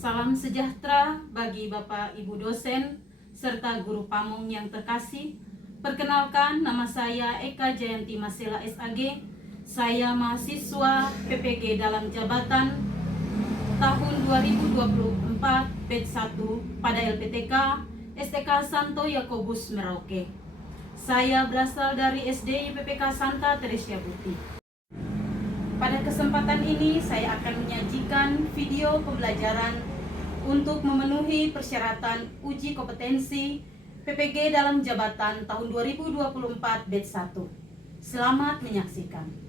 Salam sejahtera bagi Bapak Ibu dosen serta guru pamong yang terkasih. Perkenalkan, nama saya Eka Jayanti Masela SAG. Saya mahasiswa PPG dalam jabatan tahun 2024 batch 1 pada LPTK STK Santo Yakobus Merauke. Saya berasal dari SD IPPK Santa Teresia Buti. Pada kesempatan ini saya akan menyajikan video pembelajaran untuk memenuhi persyaratan uji kompetensi PPG dalam jabatan tahun 2024 batch 1. Selamat menyaksikan.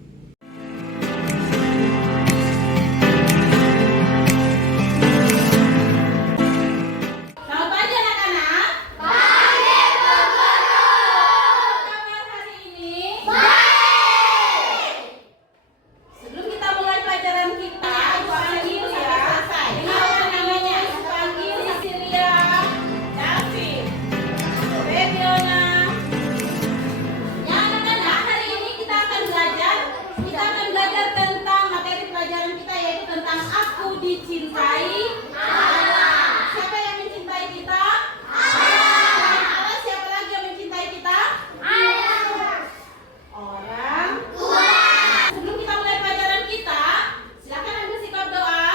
Dicintai Allah. Siapa yang mencintai kita? Allah. Allah, siapa lagi yang mencintai kita? Allah. Orang tua. Sebelum kita mulai pelajaran kita, silakan ambil sikap doa.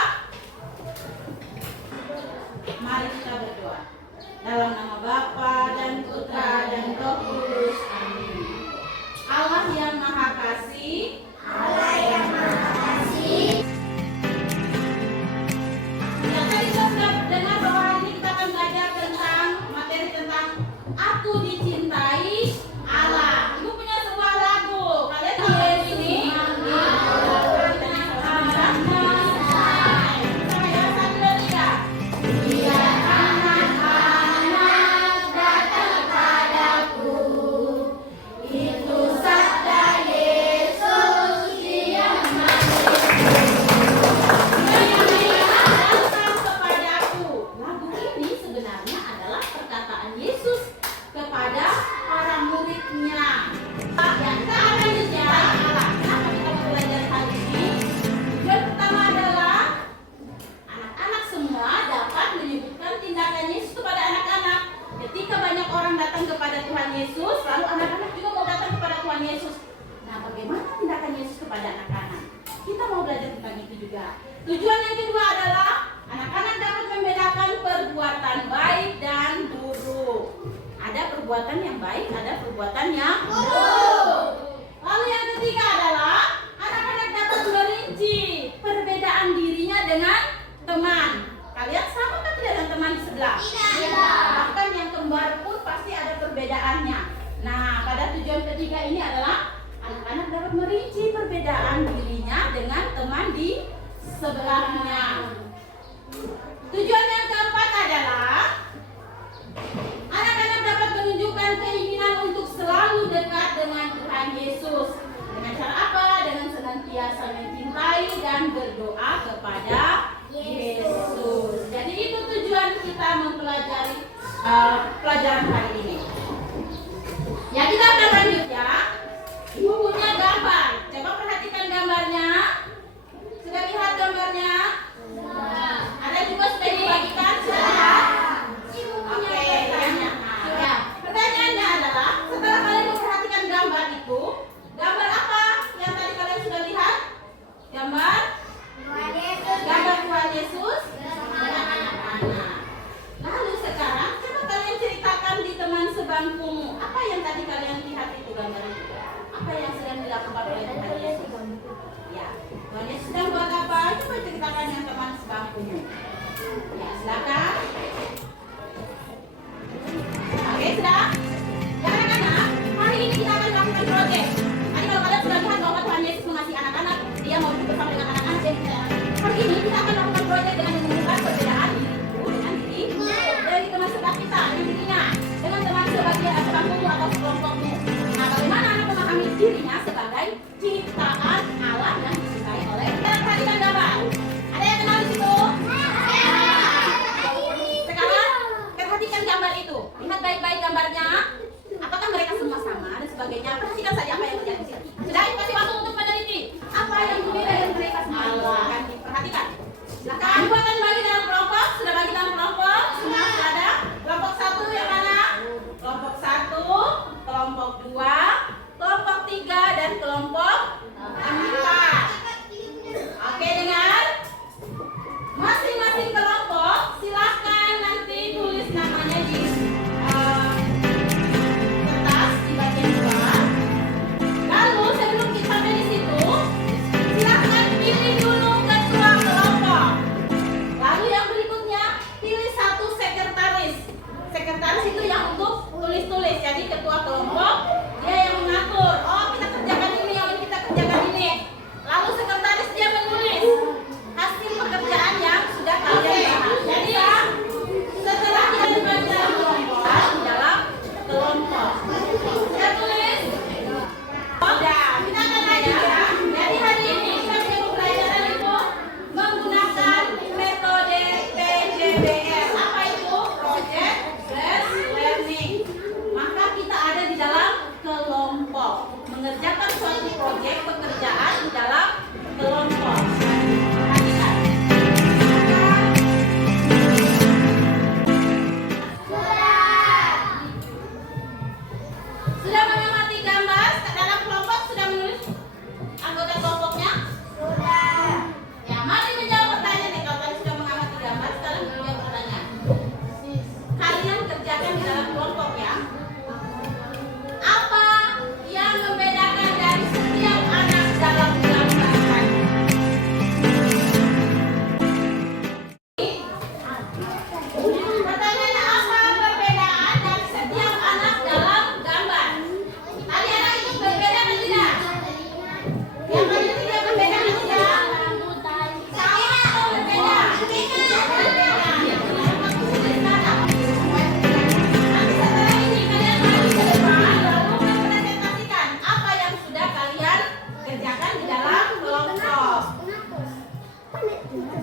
Mari kita berdoa. Dalam nama Bapa dan Putra dan Roh Kudus. Amin. Allah yang Maha Kasih. Allah yang Maha Kasih. Dengan bahwa hari ini kita akan belajar tentang materi tentang aku dicintai Allah. Ibu punya sebuah lagu. Kalian tahu lagu ini? Yesus, lalu anak-anak juga mau datang kepada Tuhan Yesus. Nah, bagaimana tindakan Yesus kepada anak-anak? Kita mau belajar tentang itu juga. Tujuan yang kedua adalah anak-anak dapat membedakan perbuatan baik dan buruk. Ada perbuatan yang baik, ada perbuatan yang buruk. Lalu yang ketiga adalah anak-anak dapat merinci perbedaan dirinya dengan teman. Kalian sama kan tidak dengan teman di sebelah? Tidak. Bahkan yang kembar pun pasti ada perbedaannya. Nah, pada tujuan ketiga ini adalah anak-anak dapat merinci perbedaan dirinya dengan teman di sebelahnya. Tujuan yang keempat adalah anak-anak dapat menunjukkan keinginan untuk selalu dekat dengan Tuhan Yesus. Dengan cara apa? Dengan senantiasa mencintai dan berdoa kepada Yesus. Jadi itu tujuan kita mempelajari pelajaran hari ini. Ya, kita akan lanjut ya. Ibu punya gambar. Coba perhatikan gambarnya. Sudah lihat gambarnya? Sudah. Ada juga sudah dibagikan? Sudah. Ibu punya pertanyaan. Sudah. Pertanyaannya adalah, setelah kalian memperhatikan gambar itu, gambar apa yang tadi kalian sudah lihat? Gambar Tuhan Yesus dan anak-anak. Lalu sekarang coba kalian ceritakan di teman sebangkumu, apa yang tadi kalian lihat itu gambar itu? Apa yang sedang dilakukan oleh Tuhan Yesus? Ya, Tuhan Yesus sedang buat apa? Coba ceritakan yang teman sebangkumu. Ya, silakan. Oke, sudah. Ya, anak-anak, hari ini kita akan melakukan proyek. Tadi kalau kalian sudah lihat bahwa Tuhan Yesus mengasihi anak-anak, Dia mau duduk bersama dengan anak-anak. Hari ini kita akan melakukan proyek dengan menemukan perbedaan diriku dengan diri dari teman sebelah kita, dengan dirinya, dengan teman sebangkumu atau sekelompokmu. Nah, bagaimana anak memahami dirinya sebagai ciptaan Allah yang disukai oleh kita?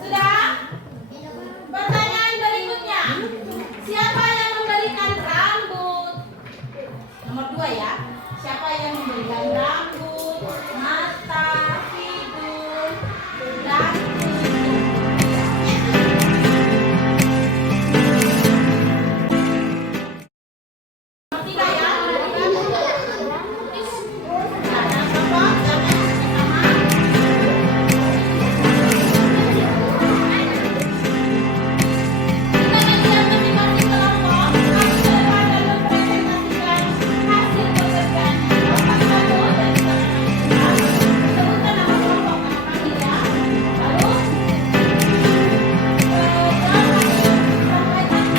Sudah? Pertanyaan berikutnya. Siapa yang memberikan rambut? Nomor 2 ya. Siapa yang memberikan rambut, mata, hidung, dan nomor 3 ya. Nah, yang keempat, sama. Kita nanti yang masing-masing kelompok harus keluar dan mempresentasikan hasil pekerjaannya. Kelompok 1 dari sebutkan nama kelompok kami ya. Lalu sampaikan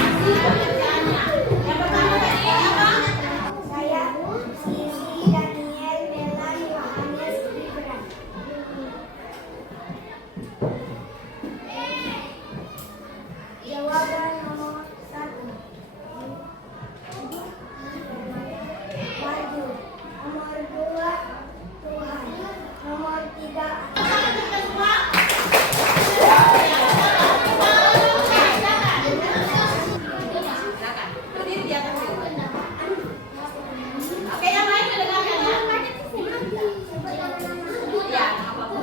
hasil pekerjaannya. Yang pertama tadi apa? Saya Sisi, Daniel, Bella, Yohanes, Gibran. Jawaban nomor 1. Baju. Nomor 2. Tuhan. Nomor 3. Kita semua. Silakan. Berdiri di atas itu. Oke, yang lain mendengarkan ya. Ya, apa-apa.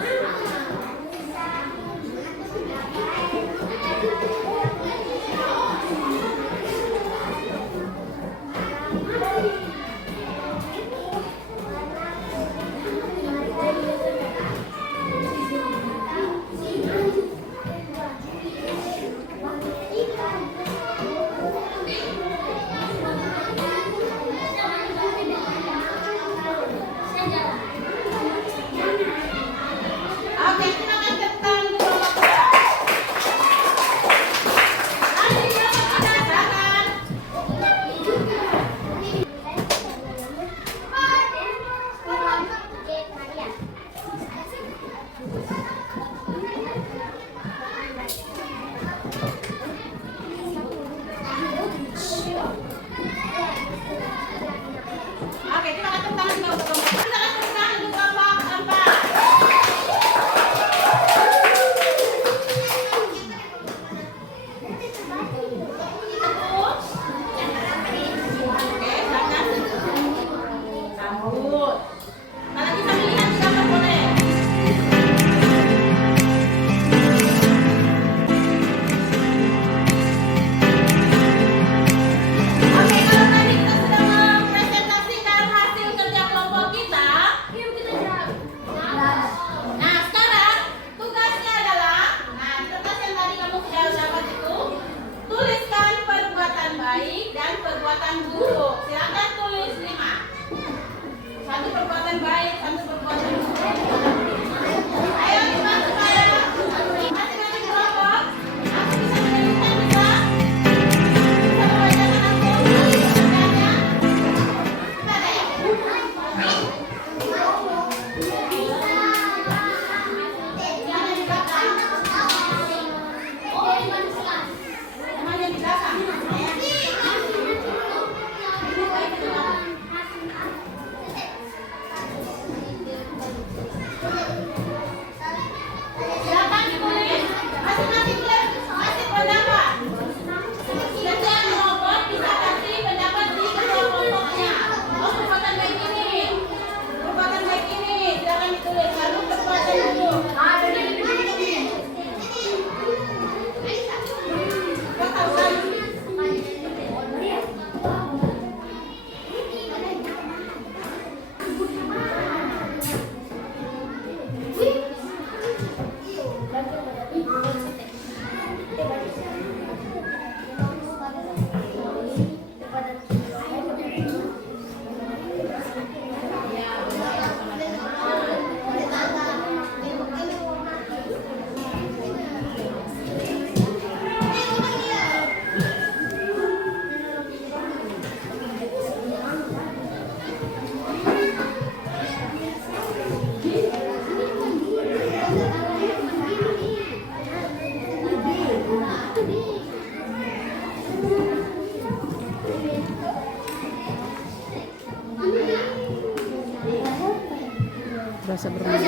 Oke, silakan ketan dulu. Lanjut kelompok kita, silakan. Oke, silakan ketan dulu kelompok. Silakan ketan dulu kelompok 4. Oke, silakan. Sambut. Kalau bisa melihat di gambar boleh. Oke, kalau tadi kita sudah mempresentasikan hasil kerja kelompok kita. Nah, sekarang tugasnya adalah, nah, kertas yang tadi kamu sudah dapat itu, tuliskan perbuatan baik dan perbuatan buruk. Silakan tulis 5. 1 perbuatan baik, 1 perbuatan buruk. Ayo kita supaya masing-masing kelompok aku bisa menyebutkan bisa membacakan langsung hasil pekerjaannya. Kita ada ya? Yang di belakang. Teman yang di belakang. Ini baik di belakang. Silakan ditulis masing-masing tulis kasih pendapat. Setiap kelompok bisa kasih pendapat di ketua kelompoknya. Oh, perbuatan baik ini, perbuatan baik ini, silakan ditulis. Lalu perbuatan buruk. Kau tahu kan? Rasa bermain.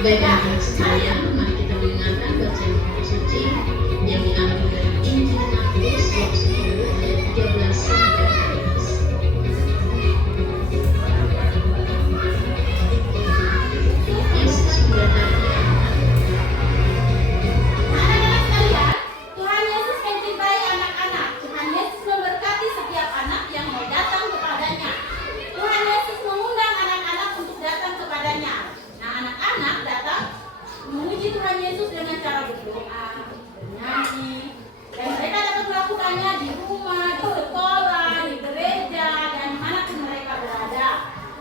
Baik anak sekalian, mari kita mendengarkan bacaan kitab suci yang diambil dari Injil Matius bab 10 ayat 13 sampai 14. Yesus mendatangi Anak-anak sekalian, Tuhan Yesus mencintai anak-anak. Tuhan Yesus memberkati setiap anak yang mau datang kepadanya. Tuhan Yesus mengundang anak-anak untuk datang kepadanya. Nah, anak-anak datang memuji Tuhan Yesus dengan cara berdoa, bernyanyi, dan mereka dapat melakukannya di rumah, di sekolah, di gereja, dan dimanapun mereka berada.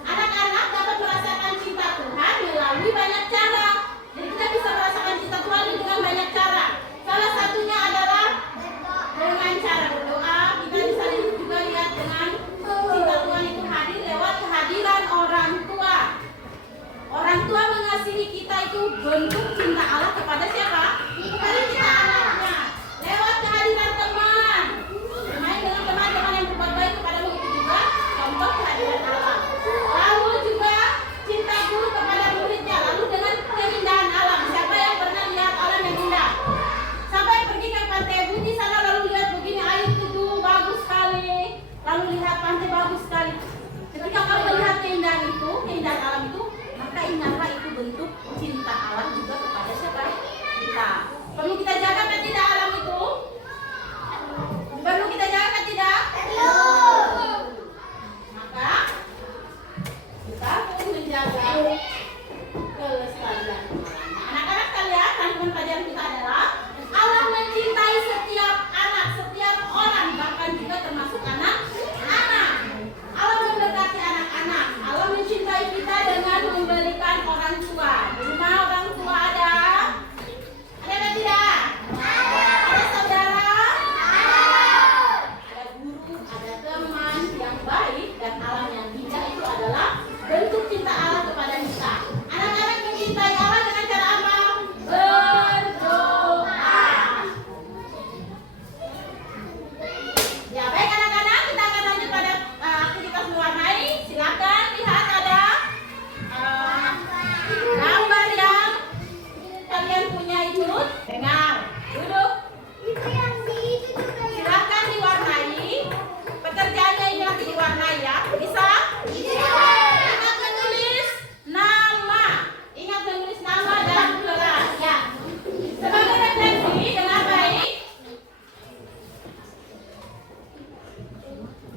Anak-anak dapat merasakan cinta Tuhan melalui banyak cara. Jadi kita bisa merasakan cinta Tuhan dengan banyak cara. Salah satunya adalah dengan cara berdoa. Kita bisa juga lihat dengan cinta Tuhan itu hadir lewat kehadiran orang tua. Orang tua mengasihi kita itu bentuk cinta Allah kepada siapa? Kepada kita anaknya. Lewat kehadiran teman. Bermain dengan teman-teman yang berbuat baik kepadamu itu juga contoh kehadiran Allah. Lalu juga cinta guru kepada muridnya. Lalu dengan keindahan alam. Siapa yang pernah lihat alam yang indah? Sampai pergi ke Pantai Buti sana lalu lihat begini air teduh bagus sekali. Lalu lihat pantai bagus sekali. Ketika kamu melihat keindahan itu, keindahan alam itu, maka ingatlah itu bentuk cinta Allah juga kepada siapa? Kita. Perlu kita jaga kan tidak alam itu? Perlu kita jaga kan tidak? Maka kita pun menjaga kelestarian. Nah, anak-anak sekalian, kandungan pelajaran kita adalah Allah mencintai setiap anak, setiap orang, bahkan juga termasuk anak-anak. Allah memberkati anak-anak. Allah mencintai kita dengan memberikan orang tua. Di rumah orang tua ada? Ada atau tidak? Ada saudara? Ada guru, ada teman yang baik, dan alam yang indah itu adalah bentuk cinta Allah kepada kita. Anak-anak mencintai Allah dengan cara apa? Berdoa. Ya baik anak-anak, kita akan lanjut pada aktivitas mewarnai. Silakan lihat ada gambar yang kalian punya itu. Dengar, duduk. Itu yang di itu juga ya. Silakan diwarnai. Pekerjaannya ini nanti diwarnai ya. Bisa? Ingat menulis nama. Ingat menulis nama dan kelas ya. Sebagai refleksi dengan baik.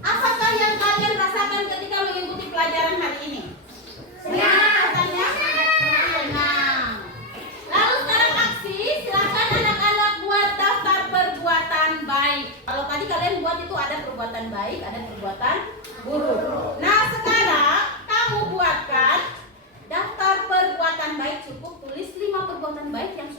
Apakah yang kalian rasakan ketika mengikuti pelajaran hari ini? Senang rasanya? Senang. Lalu sekarang aksi, silakan anak-anak buat daftar perbuatan baik. Kalau tadi kalian buat itu ada perbuatan baik, ada perbuatan buruk. Nah sekarang kamu buatkan daftar perbuatan baik. Cukup tulis 5 perbuatan baik yang